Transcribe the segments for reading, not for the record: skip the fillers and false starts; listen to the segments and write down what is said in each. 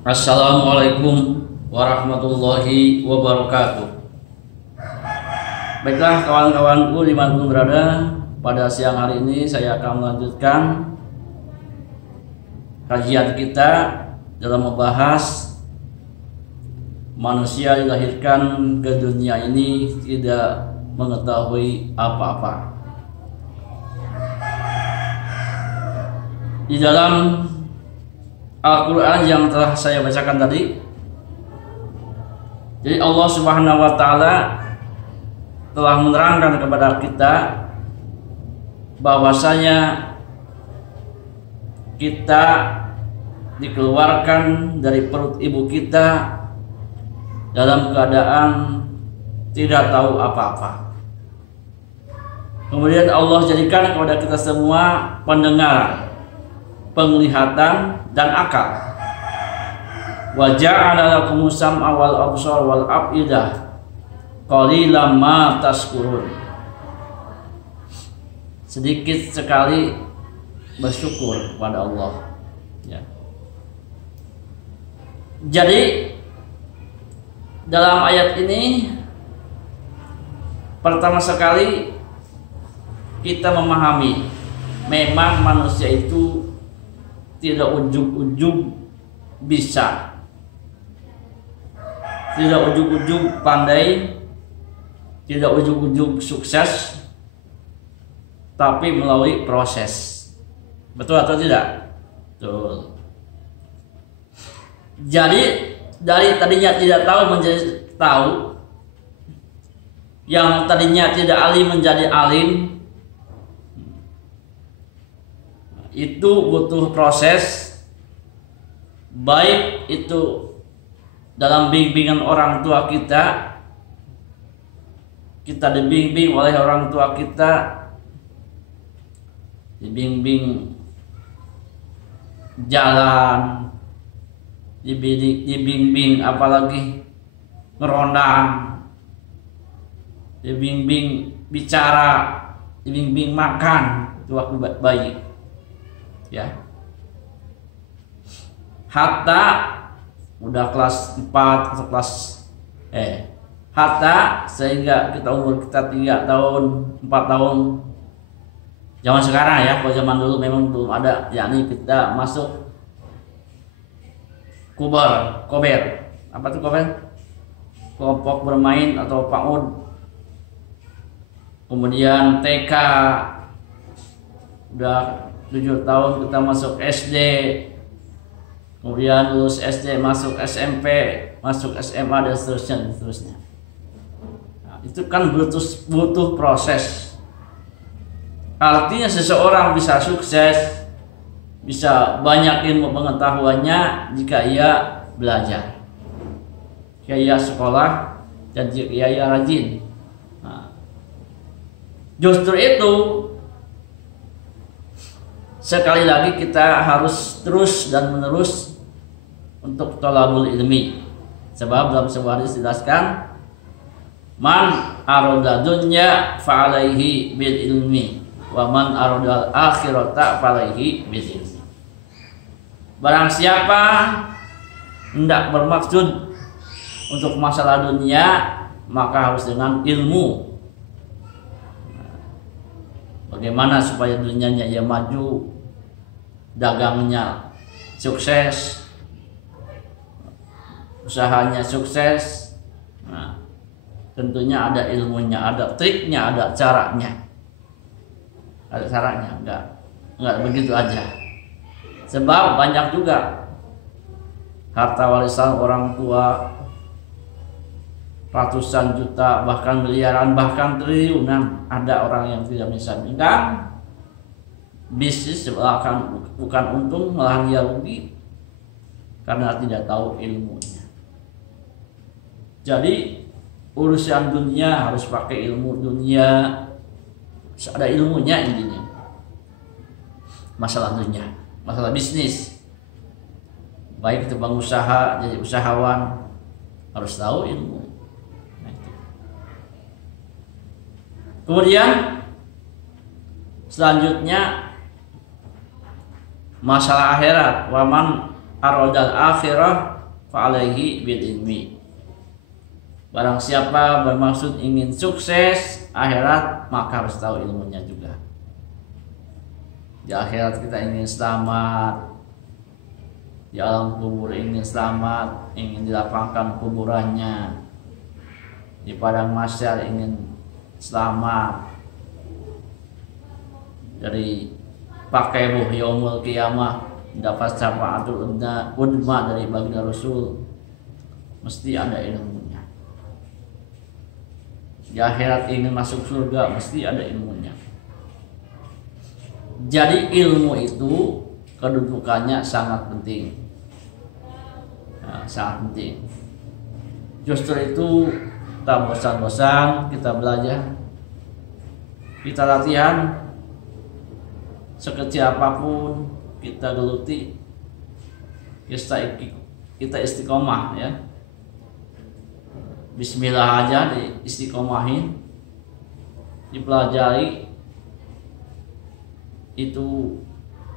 Assalamualaikum warahmatullahi wabarakatuh. Baiklah kawan-kawanku dimanapun berada, pada siang hari ini saya akan melanjutkan kajian kita dalam membahas manusia dilahirkan ke dunia ini tidak mengetahui apa-apa. Di dalam Al-Quran yang telah saya bacakan tadi, jadi Allah Subhanahu wa Ta'ala telah menerangkan kepada kita bahwasanya kita dikeluarkan dari perut ibu kita dalam keadaan tidak tahu apa-apa. Kemudian Allah jadikan kepada kita semua pendengaran, penglihatan dan akal. Wa ja'ala lakumus sam'a wal absar wal afidah qalilan ma tashkurun. Sedikit sekali bersyukur kepada Allah, ya. Jadi dalam ayat ini pertama sekali kita memahami memang manusia itu tidak ujug-ujug bisa, tidak ujug-ujug pandai, tidak ujug-ujug sukses, tapi melalui proses. Betul atau tidak? Betul. Jadi dari tadinya tidak tahu menjadi tahu, yang tadinya tidak alim menjadi alim, itu butuh proses, baik itu dalam bimbingan orang tua kita dibimbing oleh orang tua kita, dibimbing jalan, dibimbing apalagi ngerondang, dibimbing bicara, dibimbing makan itu waktu bayi, ya. Hatta udah kelas 4 atau kelas hatta sehingga kita umur kita 3 tahun 4 tahun zaman sekarang, ya. Kalau zaman dulu memang belum ada, yakni kita masuk kober, apa tuh kober? Kelompok bermain atau PAUD. Kemudian TK udah 7 tahun kita masuk SD, kemudian lulus SD masuk SMP, masuk SMA dan seterusnya. Nah, itu kan butuh proses. Artinya seseorang bisa sukses, bisa banyak ilmu pengetahuannya jika ia belajar, jika ia sekolah, dan jika ia rajin. Nah, justru itu sekali lagi kita harus terus dan menerus untuk thalabul ilmi. Sebab dalam sebuah hadis dijelaskan, man arada dunya fa alaihi bil ilmi wa man arada akhirata fa alaihi bil ilmi. Barang siapa hendak bermaksud untuk masalah dunia, maka harus dengan ilmu. Bagaimana supaya dunianya ia maju, dagangnya sukses, usahanya sukses. Nah, tentunya ada ilmunya, ada triknya, ada caranya. Ada caranya, enggak begitu aja. Sebab banyak juga harta warisan orang tua ratusan juta, bahkan miliaran, bahkan triliunan, ada orang yang tidak bisa megang bisnis, bukan untung malah dia rugi karena tidak tahu ilmunya. Jadi urusan dunia harus pakai ilmu dunia, harus ada ilmunya intinya. Masalah dunia, masalah bisnis, baik itu pengusaha jadi usahawan, harus tahu ilmu. Kemudian selanjutnya masalah akhirat, waman aradal akhirah fa alaihi bil ilmi. Barang siapa bermaksud ingin sukses akhirat, maka harus tahu ilmunya juga. Di akhirat kita ingin selamat, di alam kubur ingin selamat, ingin dilapangkan kuburannya, di padang mahsyar ingin selamat dari pakai ruh yaumul qiyamah, dapat syafaatul udma dari baginda Rasul. Mesti ada ilmunya. Di akhirat ingin masuk surga, mesti ada ilmunya. Jadi ilmu itu kedudukannya sangat penting. Nah, sangat penting. Justru itu tak bosan-bosan kita belajar, kita latihan, sekecil apapun kita geluti, kita istiqomah ya. Bismillah aja di istiqomahin, dipelajari. Itu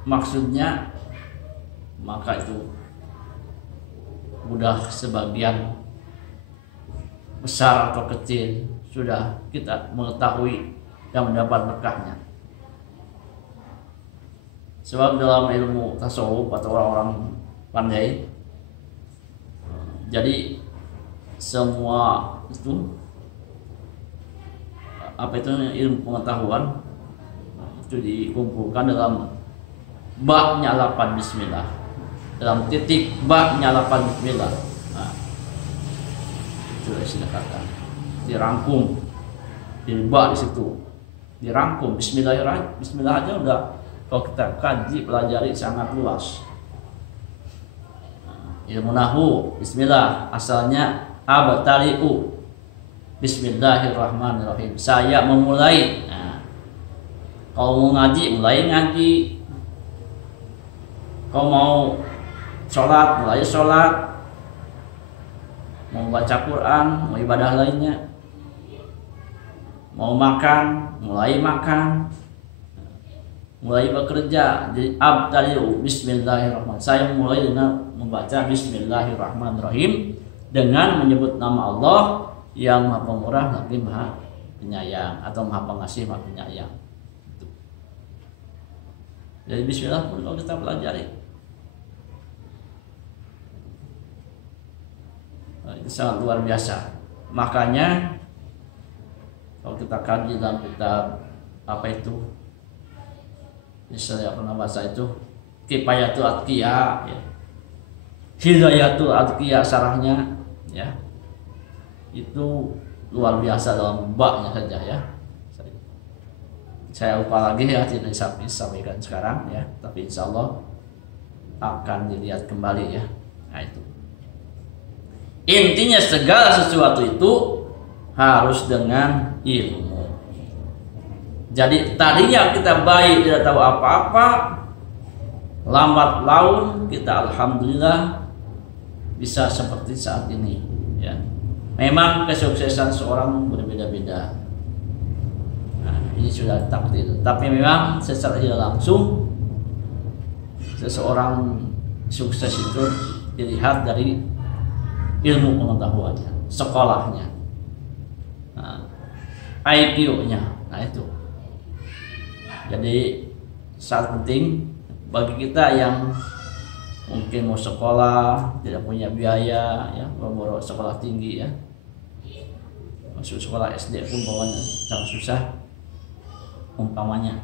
maksudnya, maka itu mudah sebagian besar atau kecil sudah kita mengetahui dan mendapat berkahnya. Sebab dalam ilmu tasawuf atau orang-orang pandai, jadi semua itu apa itu ilmu pengetahuan itu dikumpulkan dalam bak nyalapan bismillah, dalam titik bak nyalapan bismillah. Nah, itu istilah kata dirangkum di bak di situ, dirangkum bismillahirrahmanirrahim. Bismillah aja udah kalau kita kaji pelajari sangat luas. Ilmu nahu bismillah asalnya abtali'u, bismillahirrahmanirrahim, saya memulai. Nah, kalau mau ngaji mulai ngaji, kau mau sholat mulai sholat, mau baca Quran, mau ibadah lainnya, mau makan mulai makan, mulai bekerja di abtali'u bismillahirrahmanirrahim, saya mulai dengan membaca bismillahirrahmanirrahim dengan menyebut nama Allah yang Maha Pemurah lagi Maha Penyayang atau Maha Pengasih Maha Penyayang. Jadi bismillah pun kalau kita pelajari, itu sangat luar biasa. Makanya kalau kita kaji dalam kitab apa itu, saya pernah bahasa itu Kifayatul Atqiya ya. Hidayatul Atqiya sarahnya ya. Itu luar biasa dalam baknya saja ya. Saya lupa lagi ya, tidak disampaikan sekarang ya, tapi insya Allah akan dilihat kembali ya. Nah itu intinya, segala sesuatu itu harus dengan ilmu. Jadi tadinya kita baik tidak tahu apa-apa, lambat laun kita alhamdulillah bisa seperti saat ini ya. Memang kesuksesan seorang berbeda-beda. Nah, ini sudah takdir. Tapi memang secara tidak langsung seseorang sukses itu dilihat dari ilmu pengetahuannya, sekolahnya, nah, IQ-nya. Nah itu. Jadi sangat penting bagi kita yang mungkin mau sekolah tidak punya biaya ya, boro-boro sekolah tinggi ya, masuk sekolah SD pun bawahnya sangat susah umpamanya.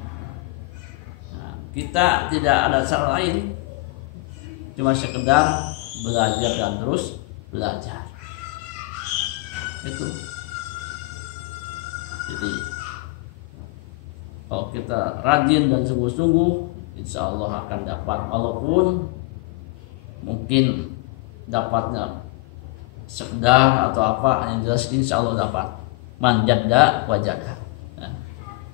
Nah, kita tidak ada cara lain, cuma sekedar belajar dan terus belajar itu. Jadi kalau kita rajin dan sungguh-sungguh, insya Allah akan dapat, walaupun mungkin dapatnya sekedar atau apa, yang jelas insya Allah dapat. Man jadda wajada. Nah,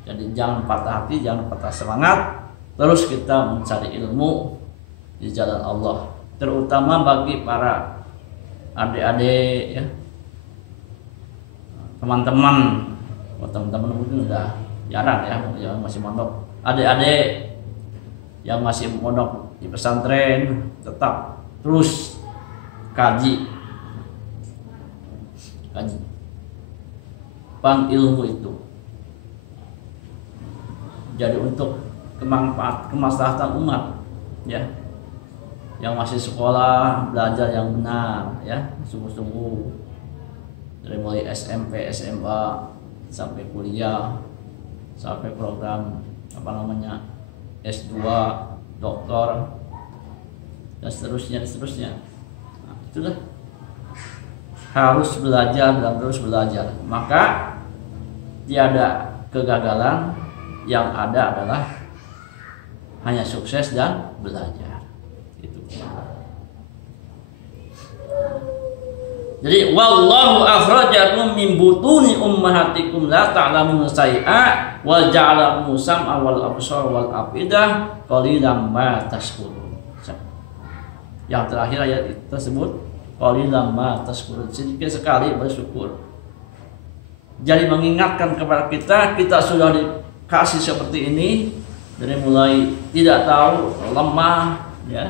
jadi jangan patah hati, jangan patah semangat, terus kita mencari ilmu di jalan Allah, terutama bagi para adik-adik ya, teman-teman. Teman-teman mungkin udah jarang ya, yang masih mondok. Adik-adik yang masih mondok di pesantren, tetap terus kaji pan ilmu itu jadi untuk kemaslahatan umat ya, yang masih sekolah belajar yang benar ya, sungguh-sungguh dari mulai SMP, SMA sampai kuliah sampai program S2, doktor dan seterusnya. Nah, itulah harus belajar dan terus belajar, maka tiada kegagalan, yang ada adalah hanya sukses dan belajar. Itu. Jadi wallahu akhrajakum min butuni ummahatikum la ta'lamuna syai'a wa ja'alakum sam'a wal absar wal afidah qalilan ma tashkurun. Yang terakhir ayat tersebut qalilan ma tashkurun, sedikit sekali bersyukur. Jadi mengingatkan kepada kita sudah dikasih seperti ini dari mulai tidak tahu, lemah ya,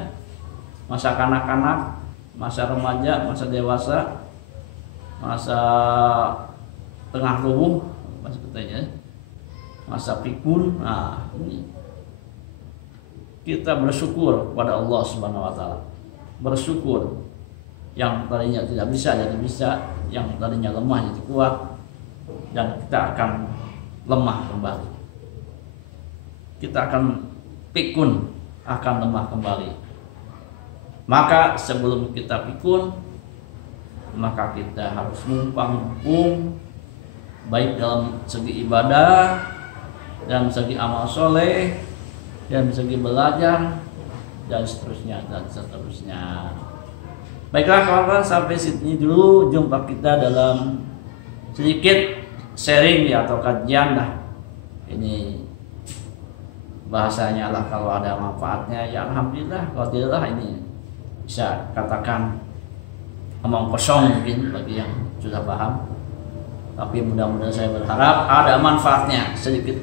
masa kanak-kanak, masa remaja, masa dewasa, masa tengah tubuh, masa pikun. Nah, ini kita bersyukur kepada Allah Subhanahu wa taala. Bersyukur yang tadinya tidak bisa jadi bisa, yang tadinya lemah jadi kuat, dan kita akan lemah kembali. Kita akan pikun, akan lemah kembali. Maka sebelum kita pikun, maka kita harus mumpung baik dalam segi ibadah, dalam segi amal soleh, dalam segi belajar, dan seterusnya. Baiklah kawan-kawan, sampai sini dulu jumpa kita dalam sedikit sharing ya, atau kajian lah. Ini bahasanya lah, kalau ada manfaatnya ya alhamdulillah, kalau tidak ini bisa katakan omong kosong mungkin bagi yang sudah paham. Tapi mudah-mudahan saya berharap ada manfaatnya sedikit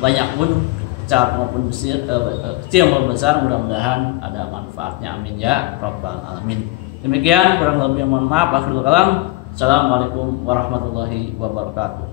banyak pun, kecil maupun kecil maupun besar, mudah-mudahan ada manfaatnya, amin ya rabbal alamin. Demikian kurang lebih, mohon maaf. Akhirul kalam. Assalamualaikum warahmatullahi wabarakatuh.